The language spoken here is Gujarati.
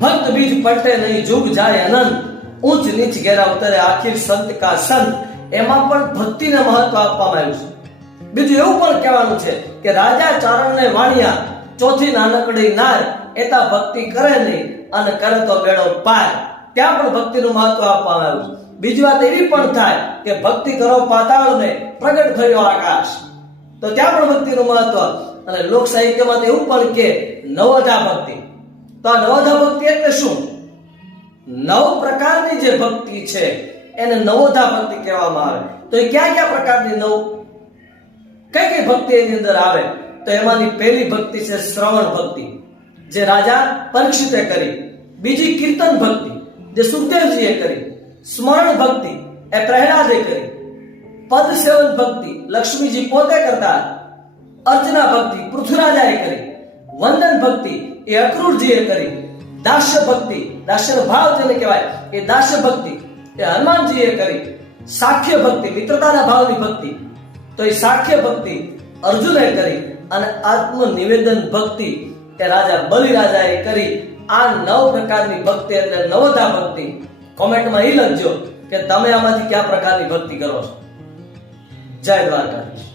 ભક્ત બીજ પલટે નહીં, જુગ જાય અનંત, ઊંચ નીચ ઘેરા ઉતરે આખિર સંત કા સંત. એમાં પણ ભક્તિને મહત્વ આપવામાં આવ્યું છે. બીજું એવું પણ કહેવાનું છે કે રાજા ચારણને વાણિયા, ચોથી નાનકડી નાર, એતા ભક્તિ કરે નહીં અને કરે તો બેડો પાર. ત્યાં પણ ભક્તિનું મહત્વ આપવામાં આવ્યું છે. બીજી વાત એવી પણ થાય કે ભક્તિ કરો પાતાળને, પ્રગટ થયો આકાશ. તો ત્યાં પણ ભક્તિનું મહત્વ. અને લોક સાહિત્યમાં એવું પણ કે નવધા ભક્તિ. તો આ નવધા ભક્તિ એટલે શું? 9 પ્રકારની જે ભક્તિ છે એને નવધા ભક્તિ કહેવામાં આવે. તો એ કયા કયા પ્રકારની કઈ કઈ ભક્તિ એની અંદર આવે? તો એમાંની પહેલી ભક્તિ છે શ્રવણ ભક્તિ, જે રાજા પરીક્ષિતે કરી. બીજી કીર્તન ભક્તિ, જે સુખદેવજીએ કરી. સ્મરણ ભક્તિ એ પ્રહલાદે કરી. પદ સેવન ભક્તિ લક્ષ્મીજી પોતે કરતા. અર્ચના ભક્તિ પૃથ્વીરાજાએ કરી. વંદન ભક્તિ એ અક્રૂરજીએ કરી. દાસ્ય ભક્તિ, દાસ્યનો ભાવ જેને કહેવાય એ દાસ્ય ભક્તિ એ હનુમાનજીએ કરી. સાખ્ય ભક્તિ મિત્રતાના ભાવની ભક્તિ, તો એ સાખ્ય ભક્તિ અર્જુને કરી. અને આત્મનિવેદન ભક્તિ એ રાજા બલિરાજાએ કરી. આ 9 પ્રકારની ભક્તિ એટલે નવધા ભક્તિ. કોમેન્ટમાં એ લખજો કે તમે આમાંથી કયા પ્રકારની ભક્તિ કરો છો. જય દ્વારકાધીશ.